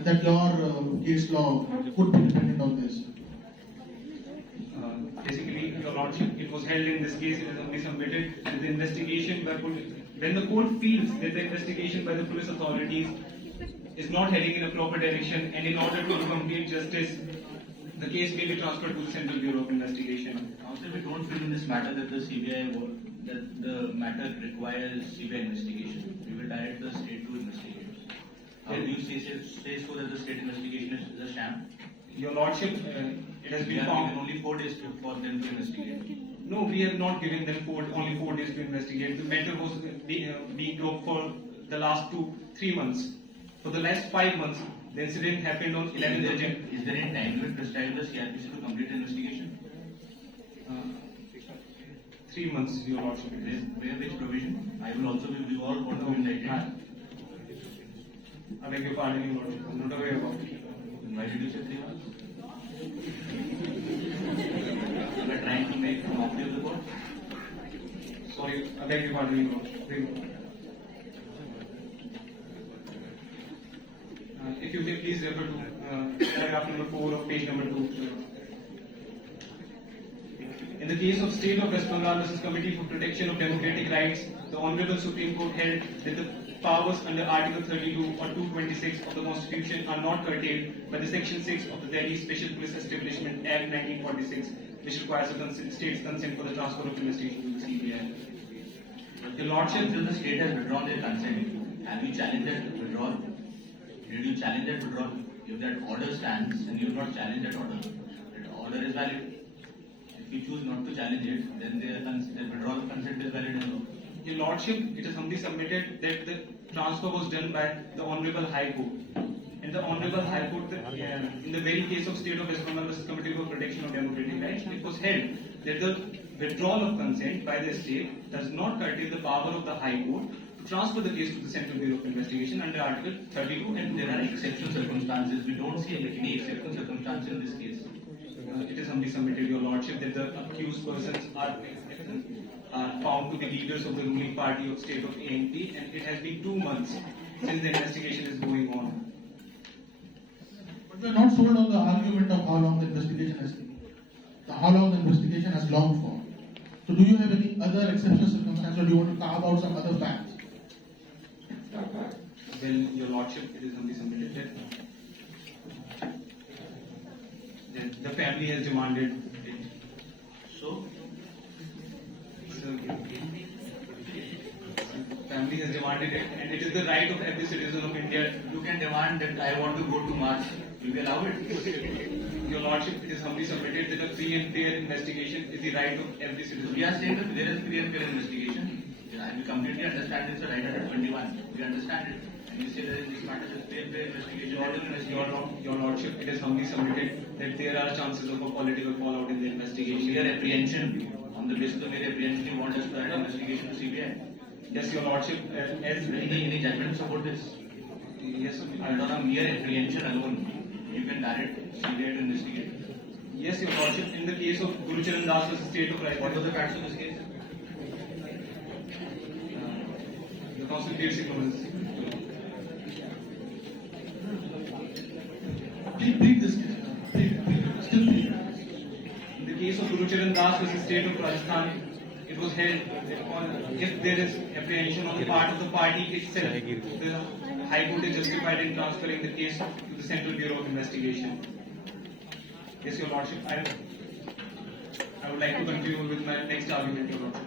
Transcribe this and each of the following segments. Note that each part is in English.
and that your case law would be dependent on this. Basically, Your Lordship, it was held in this case, it is only submitted with the investigation by police. When the court feels that the investigation by the police authorities is not heading in a proper direction, and in order to complete justice, the case may be transferred to the Central Bureau of Investigation. Also, we don't feel in this matter that the CBI that the matter requires CBI investigation. We will direct the state to investigate. How do you say so that the state investigation is a sham? Your Lordship, it has been found only 4 days for them to investigate. No, we have not given them only 4 days to investigate. The matter was being dropped for the last 3 months. For the last 5 months, the incident happened on 11th of January. Is there any time limit prescribed the CRPC to complete the investigation? 3 months, Your Lordship. Where which provision? I will also be all want to be indicted. I beg your pardon, Your Lordship. I'm not aware about it. Why did you say 3 months? You are trying to make a mockery of the court? Sorry, I beg your pardon, Your Lordship. If you may please refer to paragraph number 4 of page number 2. In the case of State of West Bengal versus Committee for Protection of Democratic Rights, the Honorable Supreme Court held that the powers under Article 32 or 226 of the Constitution are not curtailed by the Section 6 of the Delhi Special Police Establishment Act 1946, which requires the state's consent for the transfer of investigation to the CBI. Your Lordship, until the state has withdrawn their consent, have you challenged that withdrawal? Did you challenge that withdrawal? If that order stands and you have not challenged that order is valid. If you choose not to challenge it, then the withdrawal of consent is valid and no. Your Lordship, it is humbly submitted that the transfer was done by the Honorable High Court. And the Honorable High Court, in the very case of State of West Bengal versus Committee for Protection of Democratic Rights, it was held that the withdrawal of consent by the state does not curtail the power of the High Court to transfer the case to the Central Bureau of Investigation under Article 32. And there are exceptional circumstances. We don't see any exceptional circumstances in this case. It is humbly submitted, Your Lordship, that the accused persons are found to be leaders of the ruling party of state of AMP, and it has been 2 months since the investigation is going on. But we are not sold on the argument of how long the investigation has taken, how long the investigation has long for. So do you have any other exceptional circumstances, or do you want to carve out some other facts? Well, Your Lordship, it is humbly submitted that the family has demanded it. So, family has demanded it, and it is the right of every citizen of India. you can demand that I want to go to March. You will allow it. Your Lordship, it is humbly submitted that a free and fair investigation is the right of every citizen. We are saying that there is free and fair investigation. We completely understand it's a right under 21. We understand it. And you say that in this matter is free and fair investigation. Your Lordship, it is humbly submitted that there are chances of a political fallout in the investigation. Mere apprehension. On the basis of mere apprehension, you want us to add investigation to CBI. Yes, Your Lordship, as Any judgment support this? yes, And on a mere apprehension alone, you can direct CBI to investigate. yes, Your Lordship, in the case of Gurucharan Das versus State of Rajasthan, What were the facts of this case? the council gave signals. Please this case. Still please. In the case of Gurucharan Das versus State of Rajasthan, it was held that if there is apprehension on the part of the party itself, the High Court is justified in transferring the case to the Central Bureau of Investigation. Yes, Your Lordship, I would like to continue with my next argument, Your Lordship.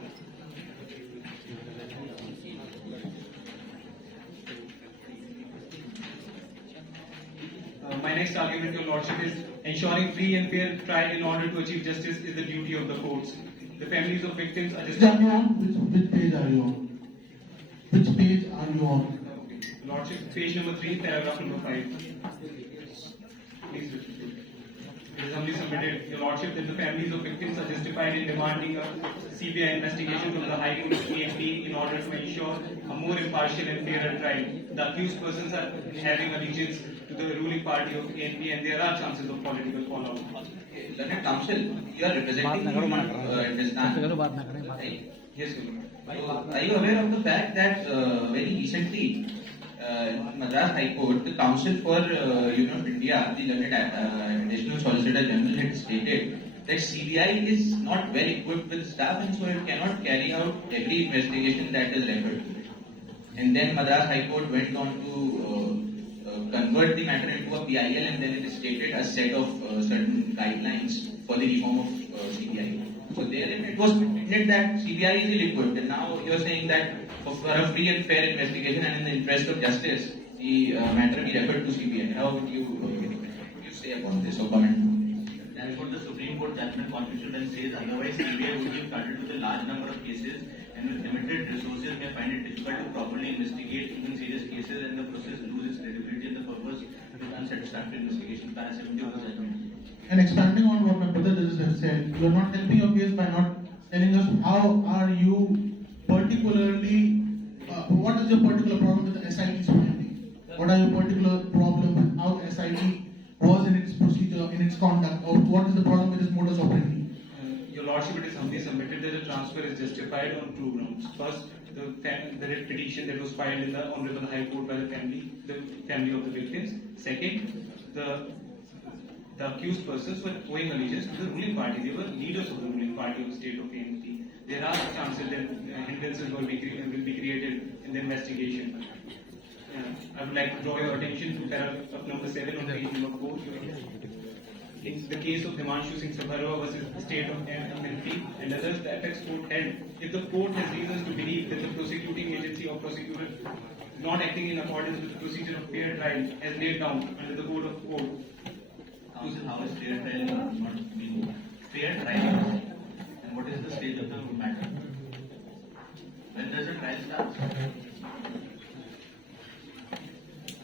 My next argument, Your Lordship, is ensuring free and fair trial in order to achieve justice is the duty of the courts. The families of victims are just... Which page are you on? Which page are you on? Okay. Lordship, page number 3, paragraph number 5. Please repeat. It is humbly submitted, Your Lordship, that the families of victims are justified in demanding a CBI investigation from the High Court of AMP in order to ensure a more impartial and fairer trial. The accused persons are having allegiance to the ruling party of AMP, and there are chances of political fallout. Learned Counsel, you are representing Hindustan. Yes, Your Lord. Are you aware of the fact that very recently Madras High Court, the Council for India, the learned Additional Solicitor General had stated that CBI is not well equipped with staff and so it cannot carry out every investigation that is referred to it. And then Madras High Court went on to convert the matter into a PIL and then it stated a set of certain guidelines for the reform of CBI. So therein it was intended that CBI is ill-equipped and now you are saying that for a free and fair investigation and in the interest of justice, the matter be referred to CBI. How would you say upon this or comment? That is what the Supreme Court judgment constitution then says. Otherwise, CBI would be started with a large number of cases and with limited resources may find it difficult to properly investigate even serious cases and the process loses credibility and the purpose is unsatisfactory investigation. Para 70 of the judgment. And expanding on what my brother just have said, you are not helping your case by not telling us how are you particularly, what is your particular problem with the SIT's finding? What are your particular problem with how SIT was in its procedure, in its conduct, or what is the problem with its modus operandi? Your Lordship, it is humbly submitted that the transfer is justified on two grounds. First, the writ petition that was filed in the Honorable High Court by the family of the victims. Second, the accused persons were owing allegiance to the ruling party. They were leaders of the ruling party of the state of AMU. There are chances that hindrances will be created in the investigation. I would like to draw your attention to paragraph number 7 on page number 4. In the case of Himanshu Singh Sabharwa versus the state of MLP and others, the apex court held, if the court has reasons to believe that the prosecuting agency or prosecutor not acting in accordance with the procedure of fair trial as laid down under the code of court. Counsel, how is fair trial not being fair trial? And what is the stage of the matter? When does the trial start?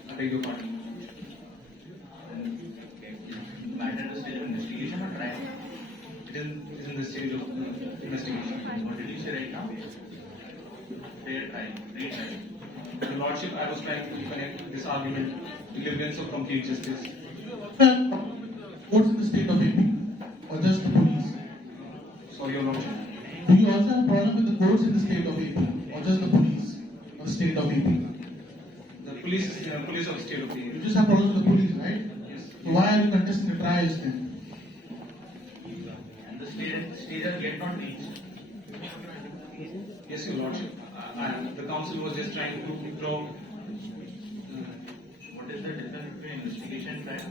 I beg your pardon. Matter the stage of investigation or trial? It is in the stage of investigation. What did you say right now? Fair trial, free trial. Your Lordship, I was trying to connect this argument to deliverance of complete justice. What's in the state of AP or just the police? So, Your Lordship. Do you also have a problem with the courts in the state of AP or just the police or the state of AP? The police is the police of the state of You the just have problems with the police, right? Yes. So why are you contesting the trials then? And the stage has yet not reached. Yes, Your Lordship. The council was just trying to draw. What is the difference between investigation and trial?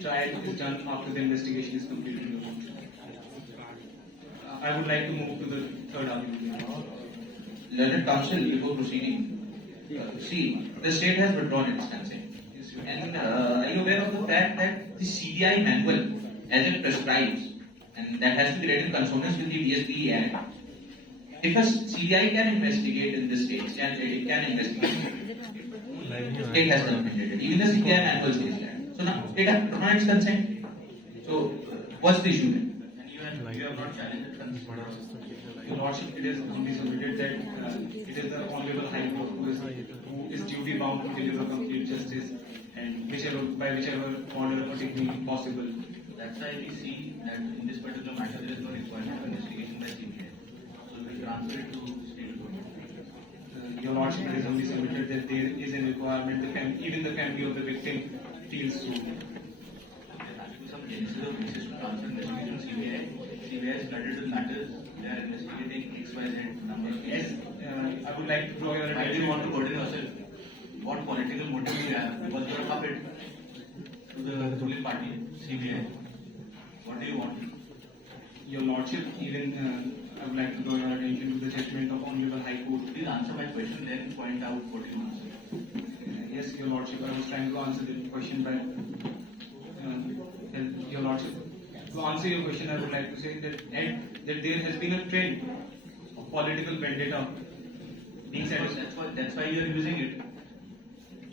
Trial is done after the investigation is completed, Your Lordship. I would like to move to the third argument. Learned Counsel, before proceeding, see, the state has withdrawn its consent. And are you aware of the fact that the CBI manual, as it prescribes, and that has to be read in consonance with the DSP Act, if a CBI can investigate in this state, it can investigate. The state has submitted it. Even the CBI manual says that. So now, state has withdrawn its consent. So, what's the issue then? And you have not challenged it. Your Lordship, it is only submitted that it is the Honorable High Court who is duty bound to deliver complete justice and by whichever order or technique possible. That's why we see that in this particular matter there is no requirement of investigation by CBI. So we transfer it to state court. Your Lordship, it is only submitted that there is a requirement, even the family of the victim feels so. There has to be some genesis of basis to transfer investigation to CBI. CBI is flooded with matters. They are investigating XYZ number of cases. Yes, I would like to draw your Why do attention. you want to burden yourself? What political motive do you have? Because you are a puppet to the ruling party, CBI. What do you want? Your Lordship, even I would like to draw your attention to the judgment of Honorable High Court. Please answer my question, then point out what you answer. Yes, Your Lordship, I was trying to answer the question by Your Lordship. To answer your question, I would like to say that there has been a trend of political vendetta being satisfied. That's why you are using it.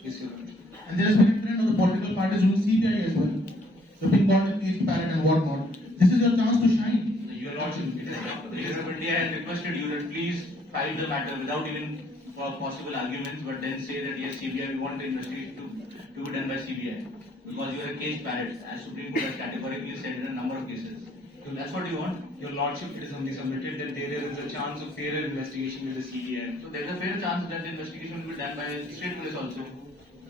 Yes, Your Lordship. And there has been a trend of the political parties doing CBI as well. The big called a case parrot and whatnot. This is your chance to shine. Your Lordship, the President of India has requested you that please file the matter without even possible arguments, but then say that yes, CBI, we want the investigation to be done by CBI. Because you are a case parrot, as Supreme Court has categorically said in a number of cases. That's what you want. Your Lordship, it is humbly submitted that there is a chance of fairer investigation with the CBI. So there is a fair chance that the investigation will be done by state police also.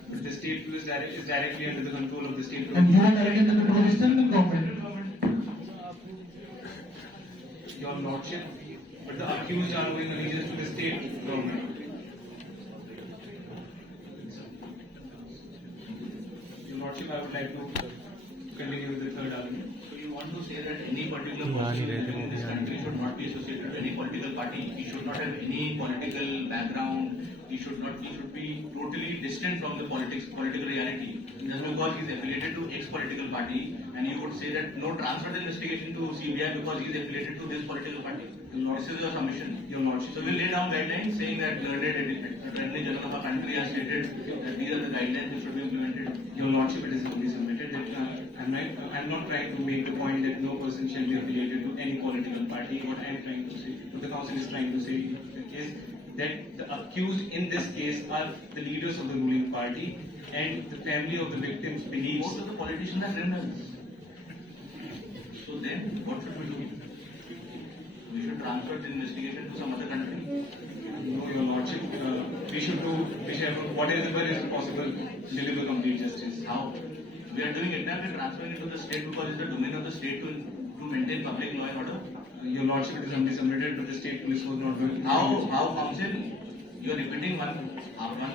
But the state police is directly under the control of the state And police. you are directly under the control of the central government. Your Lordship, but the accused are owing allegiance to the state government. Your Lordship, I would like to continue with the third argument. So you want to say that any particular person in this country should not be associated to any political party. He should not have any political background. He should be totally distant from the political reality. Just because he is affiliated to X political party, and you would say that no transfer the investigation to CBI because he is affiliated to this political party. This is your submission. Your Lordship. So we'll lay down guidelines saying that the Attorney General of our country has stated that these are the guidelines which should be implemented. Your Lordship, it is humbly submitted that I'm not trying to make the point that no person shall be affiliated to any political party. What I am trying to say, what the council is trying to say is that the accused in this case are the leaders of the ruling party and the family of the victims believes. Most of the politicians are criminals. So then, what should we do? We should transfer the investigation to some other country. No, Your Lordship, we should have whatever is possible, deliver complete justice. How? We are doing it now, we are transferring it to the state because it's the domain of the state to maintain public law and order. Your Lordship, it is humbly submitted, but the state police was not doing. How council? You are repeating one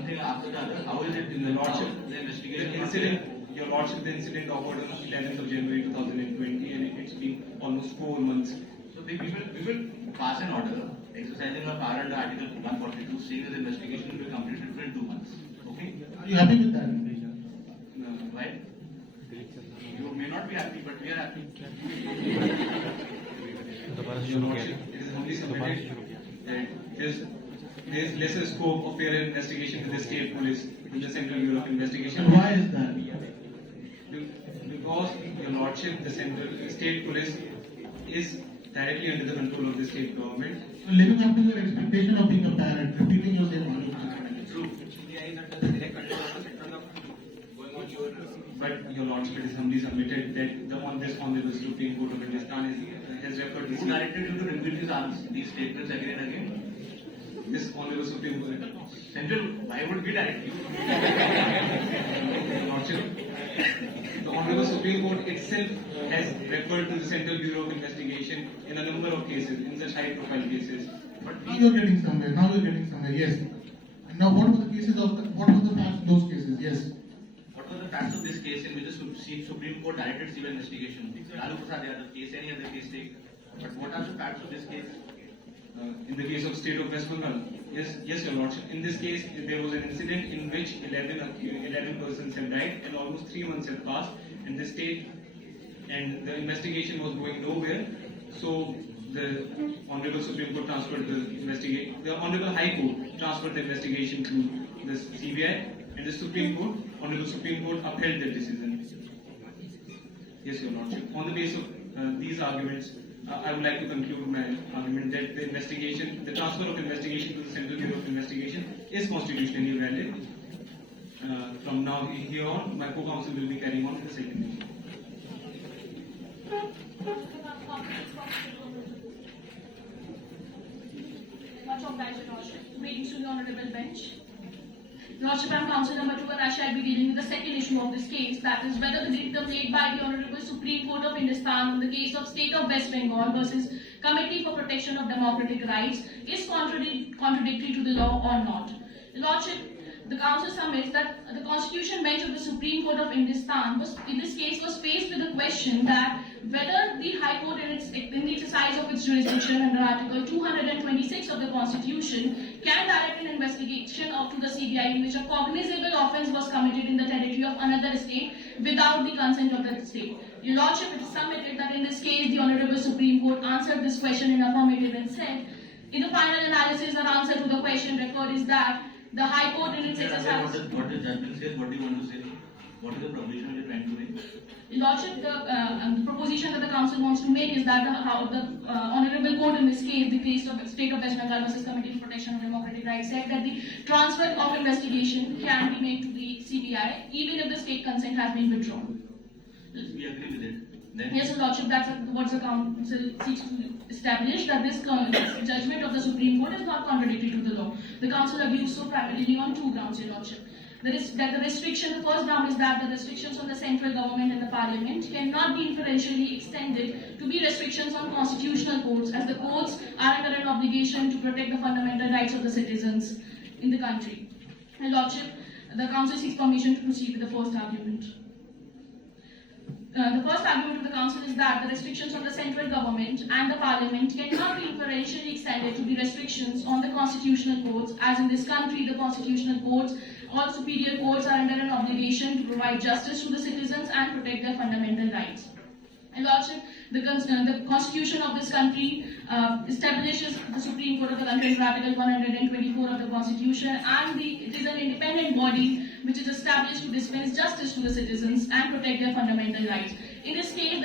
thing after the other. How is it in the Lordship, the the investigation? incident, Your Lordship, the incident occurred on 11th of January 2020 and it's been almost 4 months. So we will pass an order exercising our power under Article 142 saying that the investigation will be completed within 2 months. Okay? Are you happy with that? Why? You may not be happy, but we are happy. Your Lordship, it is humbly submitted that there is lesser scope of fairer investigation with the state police in the Central Bureau of Investigation. And why is that? Because, Your Lordship, the central state police is directly under the control of the state government. So living up to your expectation of being a parent, repeating your same argument. True. But Your Lordship, it is humbly submitted that this Honorable Supreme Court of Hindustan has referred Who directed you to repeat these statements again and again? this Honorable Supreme Court. Central, why would we direct you? Your Lordship, the Honorable Supreme Court itself has referred to the Central Bureau of Investigation in a number of cases, in such high-profile cases. But now you're getting somewhere. Yes. And now what were the facts in those cases? Yes. What were the facts of this case in which the Supreme Court directed civil investigation? Lalu Prasad Yadav case, any other case take. But what are the facts of this case? In the case of State of West Bengal, yes, Your Lordship. In this case, there was an incident in which 11 persons have died and almost 3 months have passed, and the investigation was going nowhere. So the Honorable Supreme Court transferred the Honorable High Court transferred the investigation to the CBI, and the Honorable Supreme Court upheld the decision. Yes, Your Lordship. On the basis of these arguments, I would like to conclude my argument that the transfer of investigation to the Central Bureau of Investigation is constitutionally valid. From now here on, my co-counsel will be carrying on with the second issue. Much obliged, Your Lordship. Greetings to the Honorable Bench. Lordship, I am counsel number 2 and I shall be dealing with the second issue of this case, that is whether the dictum made by the Honorable Supreme Court of Hindustan in the case of State of West Bengal versus Committee for Protection of Democratic Rights is contradictory to the law or not. Lordship, the counsel submits that the Constitution Bench of the Supreme Court of Hindustan in this case was faced with the question that whether the High Court in the exercise of its jurisdiction under Article 226 of the Constitution can direct an investigation up to the CBI in which a cognizable offence was committed in the territory of another state without the consent of the state. Your Lordship, it is submitted that in this case the Honorable Supreme Court answered this question in affirmative and said, in the final analysis, the answer to the question referred is that the High Court in its exercise. What the judgment says, what do you want to say? What is the provision you are trying to make? Lordship, the proposition that the council wants to make is that the Honorable Court in this case, the case of State of West Bengal versus Committee for Protection of Democratic Rights, said that the transfer of investigation can be made to the CBI even if the state consent has been withdrawn. Yes, we agree with it. Then Yes, Your Lordship, that's what the Council seeks to establish, that this judgment of the Supreme Court is not contradictory to the law. The Council agrees so primarily on two grounds, Your Lordship. The first ground is that the restrictions on the central government and the parliament cannot be inferentially extended to be restrictions on constitutional courts, as the courts are under an obligation to protect the fundamental rights of the citizens in the country. Your Lordship, the Council seeks permission to proceed with the first argument. The first argument of the Council is that the restrictions on the central government and the Parliament cannot be inferentially extended to be restrictions on the constitutional courts, as in this country the constitutional courts, all superior courts are under an obligation to provide justice to the citizens and protect their fundamental rights. And Lordship, the Constitution of this country establishes the Supreme Court of the country under Article 124 of the Constitution, and it is an independent body which is established to dispense justice to the citizens and protect their fundamental rights. In this case,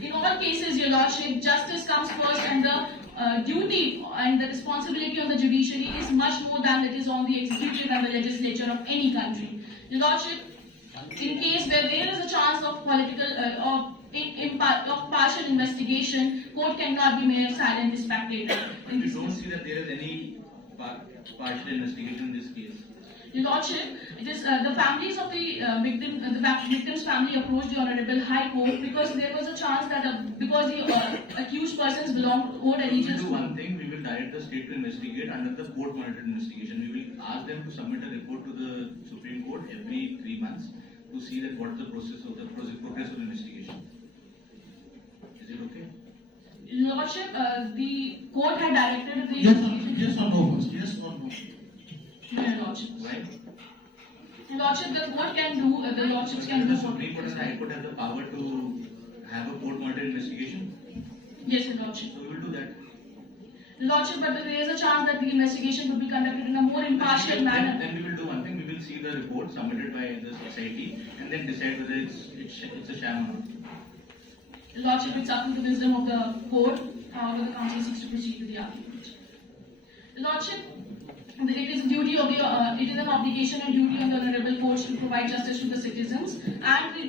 in all cases, Your Lordship, justice comes first, and the duty and the responsibility on the judiciary is much more than it is on the executive and the legislature of any country. Your Lordship, in case where there is a chance of political of partial investigation, court cannot be mere silent spectator. we don't see that there is any partial investigation in this case. Your Lordship, it is the families of the victim's family approached the Honorable High Court because there was a chance that because the accused persons belong to court We allegiance will do to. one thing, we will direct the state to investigate under the court monitored investigation. We will ask them to submit a report to the Supreme Court every 3 months to see that what is the process of the progress of the investigation. Is it okay? Your Lordship, the court had directed the Yes or no first? Yes or no? No, Your Lordship. Why? Your Lordship, the court can do, the Lordships can The do. Supreme Court and the High Court have the power to have a court monitored investigation. Yes, Your Lordship. So we will do that. Lordship, but there is a chance that the investigation could be conducted in a more impartial manner. Then we will do one thing, we will see the report submitted by the SIT and then decide whether it's a sham or not. Lordship, it's up to the wisdom of the court, however the council seeks to proceed with the argument. Lordship, it is an obligation and duty on the honourable courts to provide justice to the citizens, and the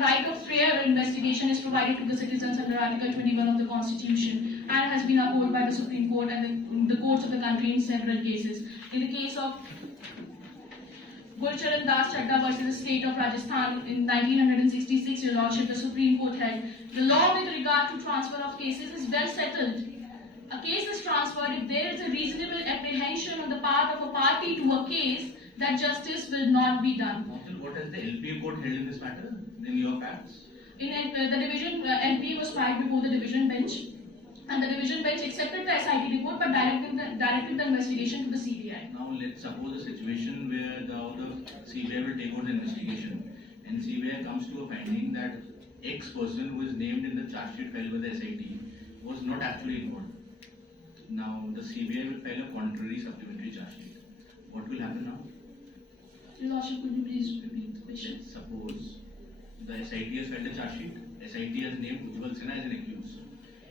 right of fair investigation is provided to the citizens under Article 21 of the Constitution, and has been upheld by the Supreme Court and the courts of the country in several cases. In the case of Gulcharan Das Chadda versus the state of Rajasthan in 1966, Your Lordship, the Supreme Court held, the law with regard to transfer of cases is well settled. A case is transferred if there is a reasonable apprehension on the part of a party to a case that justice will not be done. Counsel, what has the LPA court held in this matter, in your facts? The division LPA was filed before the division bench, and the division bench accepted the SIT report but directed the investigation to the CBI. Now let's suppose a situation where the CBI will take over the investigation and CBI comes to a finding that X person who is named in the charge sheet filed by the SIT was not actually involved. Now the CBI will file a contrary supplementary charge sheet. What will happen now? Your Lordship, could you please repeat the question? Suppose the SIT has filed a charge sheet. SIT has named Ujjwal Sinha as an accused.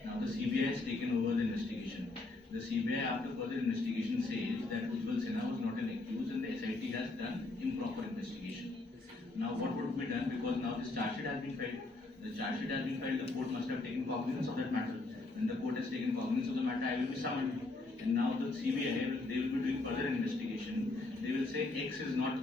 Now the CBI has taken over the investigation. The CBI, after further investigation, says that Ujjwal Sinha was not an accused and the SIT has done improper investigation. Now what would be done, because now this charge sheet has been filed? The charge sheet has been filed, the court must have taken cognizance of that matter. When the court has taken cognizance of the matter, I will be summoned. And now the CBI, they will be doing further investigation. They will say X is not,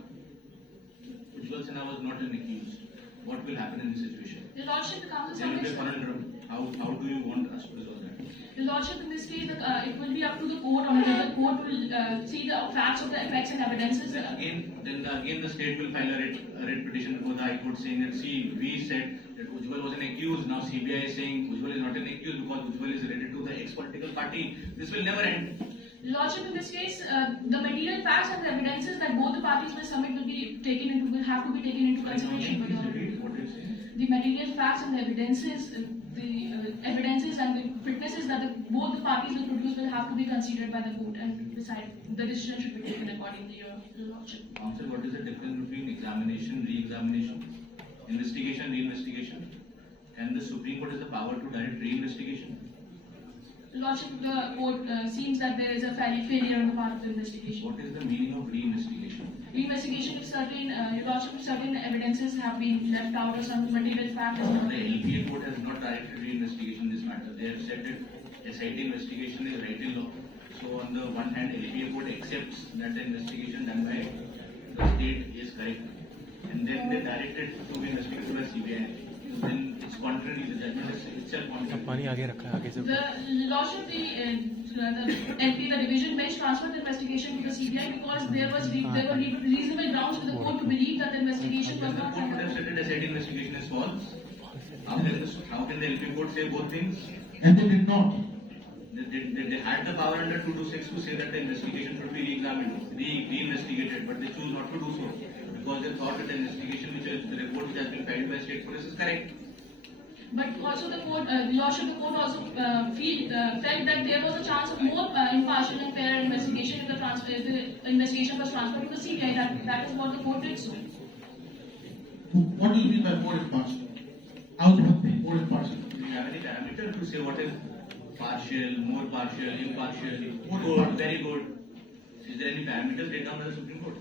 Ujjwal Sinha was not an accused. What will happen in this situation? Your Lordship, the council There will be a submits. conundrum. How do you want us to resolve that? Your Lordship, in this case, it will be up to the court, or whether the court will see the facts of the effects and evidences. Then again the state will file a writ petition before the High Court saying that, see, we said that Ujjwal was an accused. Now CBI is saying Ujjwal is not an accused because Ujjwal is related to the ex-political party. This will never end. Your Lordship, in this case, the material facts and the evidences that both the parties will submit will have to be taken into consideration. by the Please Honorable repeat what you're saying. The material facts and the evidences, evidences and the witnesses that both the parties will produce will have to be considered by the court and decide. The decision should be taken accordingly, Your Lordship. Counsel, what is the difference between examination, re-examination, investigation, re-investigation? And the Supreme Court has the power to direct re-investigation? Your Lordship, the court seems that there is a failure on the part of the investigation. What is the meaning of re-investigation? investigation if certain, Your Lordship, if certain evidences have been left out or some material fact is not The LPA court has not directed re-investigation in this matter. They have said that SIT investigation is right in law. So on the one hand, LPA court accepts that the investigation done by the state is correct, and then they directed to be investigated by CBI. So then it's contrary. The judgment is itself contrary. The Lordship, the LP, the division bench transferred the investigation to the CBI because there were reasonable grounds for the court to believe that the investigation was The not court would have said that SIT investigation is false. How can the LPA court say both things? And they did not. They had the power under 226 to say that the investigation should be re-examined, re-investigated, but they choose not to do so because they thought that the investigation, the report which has been filed by state police is correct. But also the court, Lordship, the court also felt that there was a chance of more impartial and fair investigation if the investigation was transferred to the CBI. That is what the court did so. What do you mean by more impartial? How is one thing more impartial? Do you have any parameter to say what is partial, more partial, impartial, More good, impartial. very good? Is there any parameters laid down by the Supreme Court?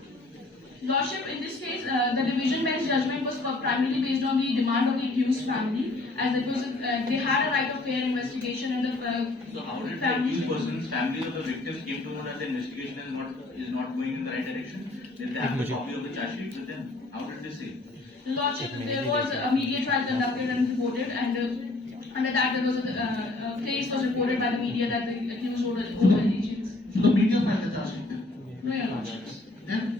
Lordship, in this case, the division bench judgment was primarily based on the demand of the accused family, as it was they had a right of fair investigation and the So how did the family. accused persons, families of the victims came to know that the investigation is not going in the right direction? Did they have a copy of the charge sheet with them? How did they say? Lordship, there was a media trial conducted and reported, and under that there was a case was reported by the media that the accused owed allegiance. So the media filed the charge sheet then. No, Your Lordship. Then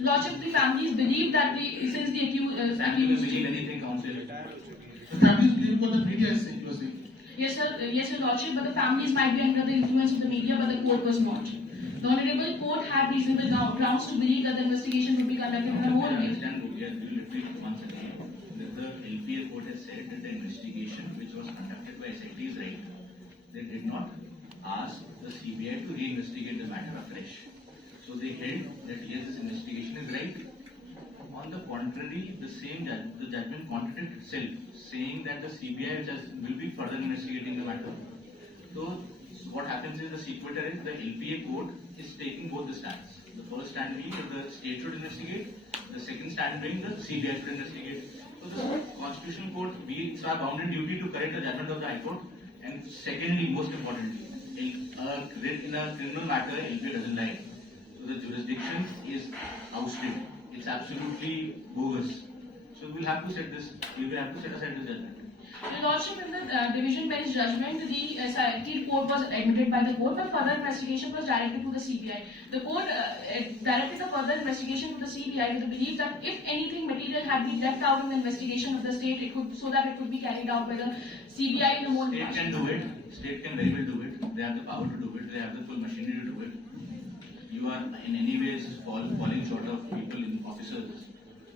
Lordship, the families believe that since the You will accused. believe anything, counsel. the families believe what the media is saying, you are saying. Yes, sir. Yes, Your Lordship, but the families might be under the influence of the media, but the court was not. The Honorable Court had reasonable grounds to believe that the investigation would be conducted in a I whole way. understand, we will repeat once again that the LPA court has said that the investigation which was conducted by SIT is right. They did not ask the CBI to re-investigate the matter afresh. So they held that yes, this investigation is right. On the contrary, the judgment contradicted itself, saying that the CBI will be further investigating the matter. So what happens is the sequitur is the LPA court is taking both the stands. The first stand being that the state should investigate, the second stand being the CBI should investigate. So the Constitutional Court, we are bound in duty to correct the judgment of the High Court. And secondly, most importantly, in a criminal matter, LPA doesn't lie. So the jurisdiction is ousted. It's absolutely bogus. So we will have to set aside this judgment. Your Lordship, in the division bench judgment, the SIT report was admitted by the court, but further investigation was directed to the CBI. The court directed the further investigation to the CBI with the belief that if anything material had been left out in the investigation of the state, so that it could be carried out by the CBI in a more State can do it. State can very well do it. They have the power to do it. They have the full machinery to do it. You are in any ways falling short of people in officers.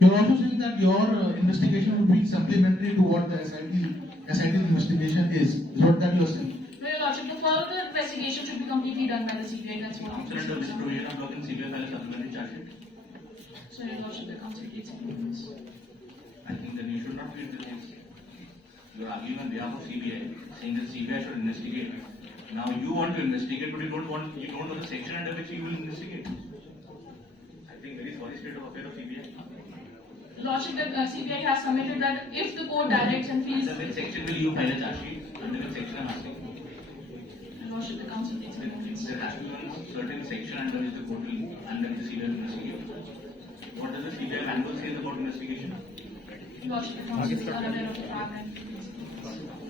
You are also saying that your investigation would be supplementary to what the SIT's investigation is what that you are saying. No, Your Lordship, the further investigation should be completely done by the CBI. That's what Counsel under this provision of law, can CBI file a supplementary charge sheet? So, Your Lordship, the counsel takes opinions. I think that you should not treat the case. You are arguing on behalf of CBI, saying that CBI should investigate. Now you want to investigate, but you don't know the section under which you will investigate. I think very sorry state of affair of CBI. Lordship, the CBI has submitted that if the court directs and feels. Under which section will you file a charge sheet? Under which section I'm asking? Lordship, the counsel takes opinions. There has to be one certain section under which the court will, under the CBI will investigate. What does the CBI manual say about investigation? Lordship, the counsel is unaware of the fact and.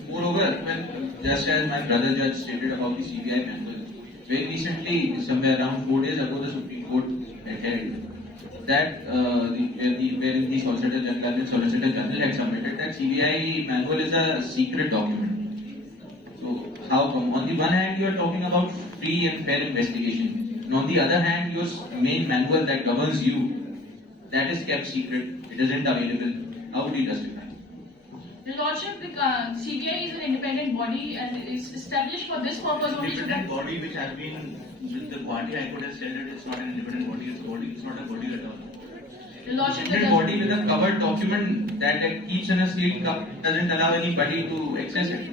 Moreover, when just as my brother judge stated about the CBI manual, very recently, somewhere around 4 days ago, the Supreme Court held that wherein the Solicitor General had submitted that CBI manual is a secret document. So how come? On the one hand, you are talking about free and fair investigation, and on the other hand, your main manual that governs you, that is kept secret. It isn't available. How would you justify? Your Lordship, the CBI is an independent body and is established for this purpose only. Independent body which has been, the Guwahati High Court has said that it's not an independent body, it's not a body at all. Your Lordship, the Independent body with a covered document that keeps in a sealed cup doesn't allow anybody to access it.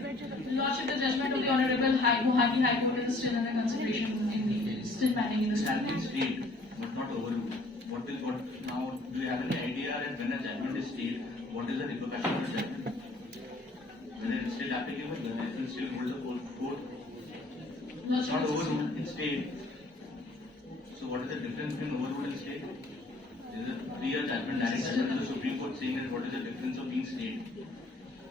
Your Lordship, the judgment of the Honorable Guwahati High Court is still under consideration, still pending in the It has Supreme been Court. stayed, but not overruled. what now? Do you have any idea that when a judgment is stayed, what is the repercussion of the judgment? Whether it's still applicable, whether it will still hold the full court. It's not overruled, it's stayed. So what is the difference between overruled and stayed? There is a 3-year judgment, direct judgment of the Supreme Court saying that what is the difference of being stayed?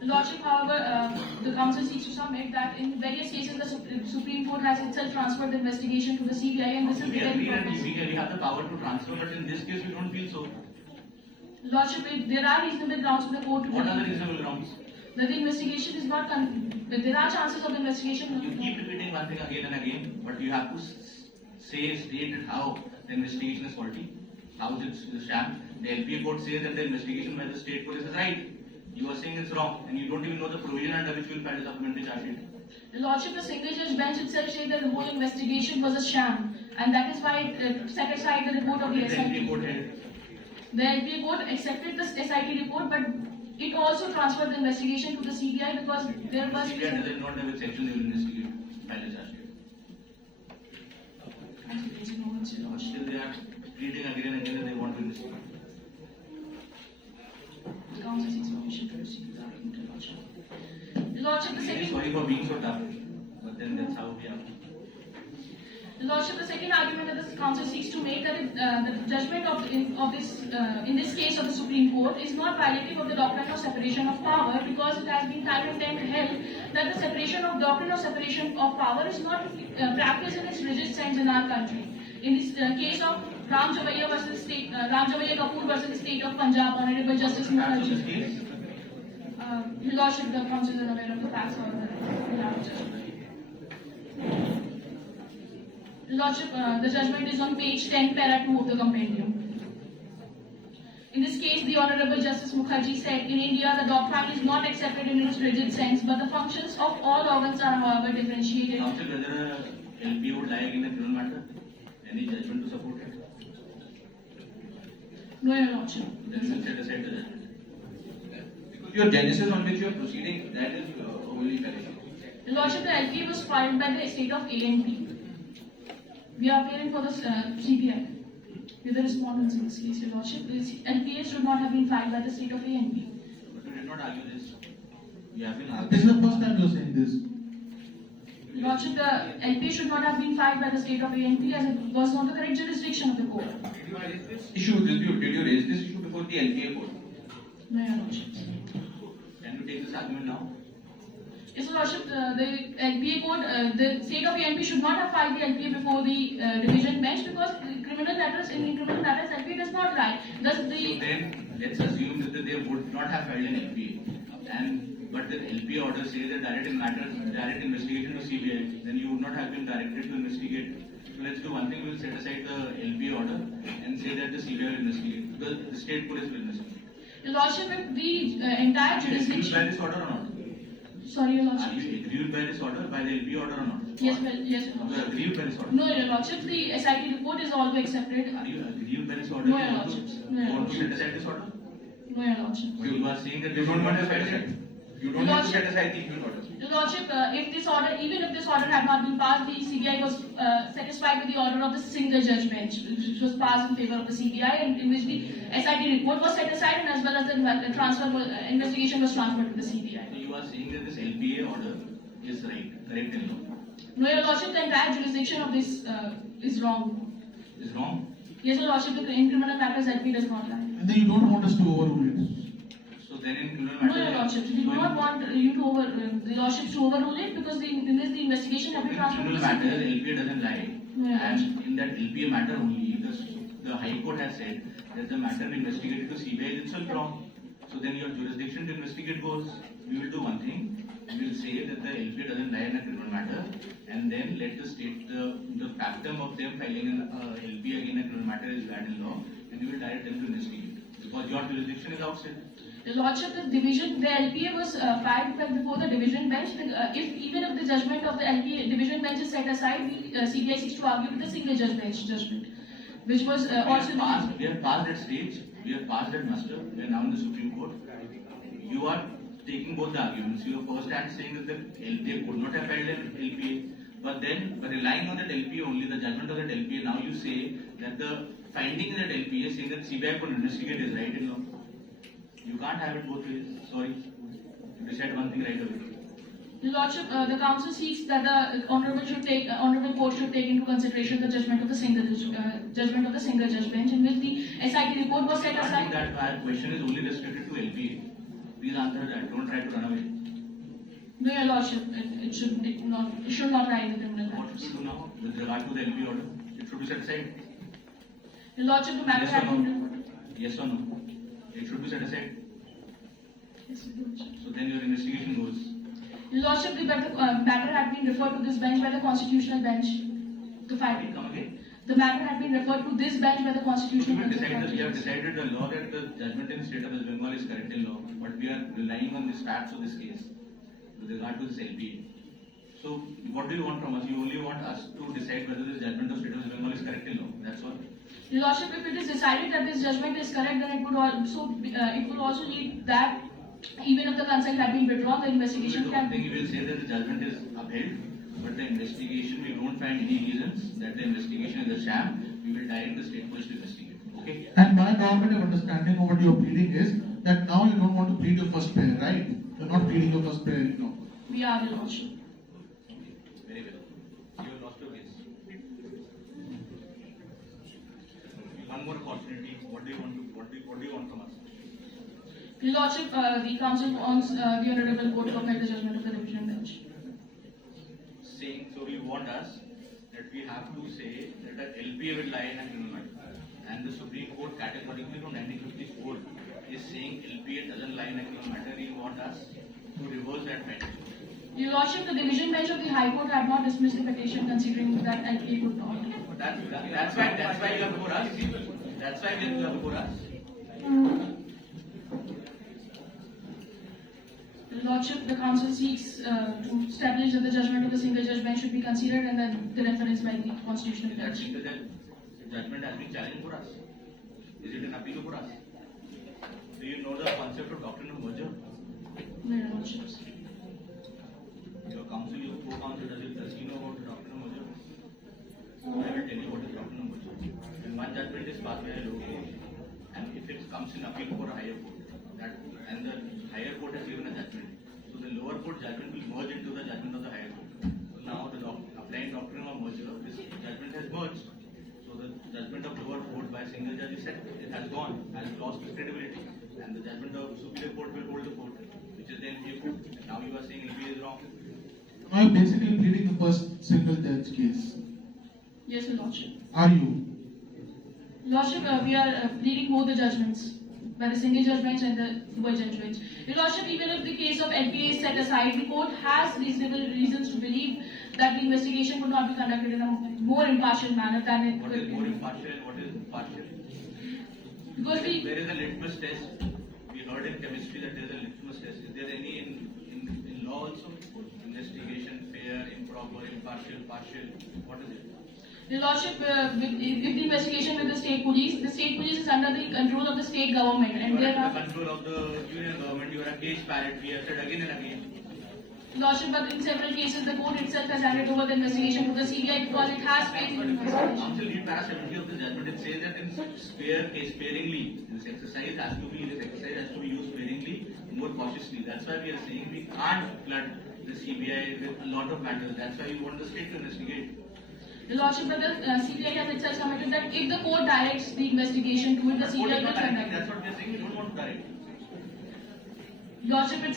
Lordship, however, the council seeks to submit that in various cases the Supreme Court has itself transferred the investigation to the CBI, and this is We the agree that purpose. we have the power to transfer, but in this case we don't feel so. Lordship, there are reasonable grounds for the court to What are the believe reasonable grounds? that the investigation is not but there are chances of the investigation. You keep repeating one thing again and again, but you have to state how the investigation is faulty, how it's a sham. The LPA court says that the investigation by the state police is right. You are saying it's wrong, and you don't even know the provision under which you will file a supplementary charge sheet. Lordship, the single judge bench itself said that the whole investigation was a sham, and that is why it set aside the report of the The LPA SIT. court held. The LPA court accepted the SIT report, but it also transferred the investigation to the CBI because there was. CBI does not have a section they will investigate, file a charge sheet. Still they are pleading again and again that they want to investigate. The council seeks permission to receive the argument, Your Lordship. Your Lordship, the I'm really second. sorry for being so tough, but then that's how we are. Your Lordship, the second argument that the council seeks to make that the judgment in this case of the Supreme Court is not violative of the doctrine of separation of power because it has been time and time held that the doctrine of separation of power is not practiced in its rigid sense in our country. In this case of Ram Javaiya Kapoor versus the state of Punjab, Honorable Justice Perhaps in this Mukherjee. case, Your Lordship, the council is unaware of the facts or the judgment. Lordship, the judgment is on page 10, para 2 of the compendium. In this case, the Honorable Justice Mukherjee said, in India, the doctrine is not accepted in its rigid sense, but the functions of all organs are, however, differentiated. counsel whether a LPA would lie in a criminal matter? Any judgment to support it? No, Your Lordship. Then we will set aside the judgment. Because your genesis on which you are proceeding, that is wholly correct. Your Lordship, the LPA was filed by the estate of AMU. We are appearing for the CBI. We are the respondents in this case, Your Lordship. The LPA should not have been filed by the state of AMU. But we did not argue this. We have been This arguing. is the first time you're saying this. Your Lordship, the LPA should not have been filed by the state of AMU as it was not the correct jurisdiction of the court. Did you raise this issue? Did you raise this issue before the LPA court? No, Your Lordship. Can we take this argument now? Yes, Your Lordship, the LPA court, the state of AMP should not have filed the LPA before the division bench because in criminal matters, LPA does not lie. Thus, So the then, let's assume that they would not have filed an LPA. But the LPA order says that direct investigation to CBI, then you would not have been directed to investigate. So let's do one thing, we'll set aside the LPA order and say that the CBI will investigate. The state police will investigate. Your Lordship, if the entire Are you aggrieved by jurisdiction. this order or not? Sorry, Your Are Lordship. you aggrieved by this order, by the LPA order or not? Yes, well, yes, Your You are Lordship. aggrieved by this order. No, Your Lordship, the SIT report is also accepted. Are you aggrieved by this order? No, Your You want to- Lordship. No, Your You want to set Lordship. aside this order? No, Your Lordship. But you are saying that You they don't should want not to have set filed aside. it. You don't want to set aside the immunity orders. Your Lordship, even if this order had not been passed, the CBI was satisfied with the order of the single judge bench, which was passed in favor of the CBI, and in which the SIT report was set aside, and as well as the investigation was transferred to the CBI. So you are saying that this LPA order is right, correct in law. No, Your Lordship, the entire jurisdiction of this is wrong. Is wrong. Yes, Your Lordship, in criminal matters, LP does not lie. And then you don't want us to overrule it. So then in criminal No, matters. Your Lordship, we do not want the Lordship to overrule it because in this the investigation has been In transferred to criminal the matters, CBI. LPA doesn't lie. No, Your Lordship. And in that LPA matter only, the High Court has said that the matter investigated to CBI is itself wrong. So then your jurisdiction to investigate goes. We will do one thing. We will say that the LPA doesn't lie in a criminal matter, and then let the state the factum of them filing an LPA again in a criminal matter is bad in law, and we will direct them to investigate because your jurisdiction is outside. Your Lordship, the LPA was filed before the division bench. Even if the judgment of the LPA division bench is set aside, CBI seeks to argue with the single judge bench judgment, which was also. We have passed that stage. We have passed that muster. We are now in the Supreme Court. You are taking both the arguments. You are first hand saying that the LPA could not have filed an LPA, but then by relying on that LPA only, the judgment of that LPA, now you say that the finding that LPA saying that CBI could investigate is right in law. You can't have it both ways. Sorry. You decide one thing right away. Your Lordship, the Council seeks that the Honourable Court should take into consideration the judgment of the single judge bench, in which the SIT report was set I think aside. that our question is only restricted to LPA. Please answer that. Don't try to run away. No, Your Lordship, it should not lie in the criminal What matters. should we do now with regard to the LPA order? It should be set aside. Your Lordship, the matter Yes or had been no? reported. Yes or no? It should be set aside. Yes, Your Lordship. So then your investigation goes. Your Lordship, the matter had been referred to this bench by the constitutional bench. The Sorry, come again. The matter had been referred to this bench by the constitutional bench. We have decided the law that the judgment in the state of West Bengal is correct in law, but we are relying on the facts of this case with regard to this LPA. So, what do you want from us? You only want us to decide whether this judgment of state of West Bengal is correct in law. That's all. Your Lordship, if it is decided that this judgment is correct, then it would also lead that even if the consent had been withdrawn, the investigation I can. think we will say that the judgment is upheld, but the investigation, we don't find any reasons that the investigation is a sham. We will direct the state police to investigate. Okay? And my normative understanding of what you're pleading is that now you don't want to plead your first prayer, right? You're not pleading your first prayer anymore. We are, Your Lordship. Very well. You have lost your case. One more opportunity. What do you want from us? Your Lordship, the Council wants the Honourable Court to upheld the judgment of the division bench. Saying, so you want us that we have to say that the LPA will lie in a criminal matter. And the Supreme Court categorically from 1954 is saying LPA doesn't lie in a criminal matter. You want us to reverse that finding. Your Lordship, the division bench of the High Court had not dismissed the petition considering that LPA could not. That's why you are before us. That's why you are before us. Your Lordship, the Council seeks to establish that the judgment of the single judge bench should be considered and that the reference by the constitutional That bench. single judgment has been challenged for us. Is it an appeal for us? Do you know the concept of doctrine of merger? No, Your Lordships. Your counsel, your co-counsel, does he know about the doctrine of merger? I will tell you what is doctrine of merger. When one judgment is passed by a lower court, and if it comes in appeal for a higher court, and the higher court has given a judgment, so the lower court judgment will merge into the judgment of the higher court. So now the applying doctrine of merger, this judgment has merged. So the judgment of lower court by a single judge is set. It has gone, has lost its credibility, and the judgment of superior court will hold the court, which is then LPA court. And now you are saying LPA is wrong. Now you're basically pleading the first single judge case. Yes, Your Lordship. Are you? Your Lordship, we are pleading both the judgments by the single judge bench and the dual judge bench. Your Lordship, even if the case of LPA is set aside, the court has reasonable reasons to believe that the investigation could not be conducted in a more impartial manner than it What could is be. more impartial and what is partial? Because There is a litmus test. We heard in chemistry that there is a litmus test. Is there any in law also? Investigation, fair, improper, impartial, partial. What is it? Your Lordship, if the investigation with the state police is under the control of the state government, and You there are are. under the control of the union government. You are a cage parrot. We have said again and again. Lordship, but in several cases, the court itself has handed over the investigation to the CBI because it has faith in the investigation. Council read para 70 of the judgment. It says that in sparingly, this exercise has to be used sparingly, more cautiously. That's why we are saying we can't flood the CBI with a lot of matters. That's why we want the state to investigate. The Lordship, but the CBI has itself committed that if the court directs the investigation to it, the That's what CBI will we are conduct it. saying. We don't want to direct. Lordship, it's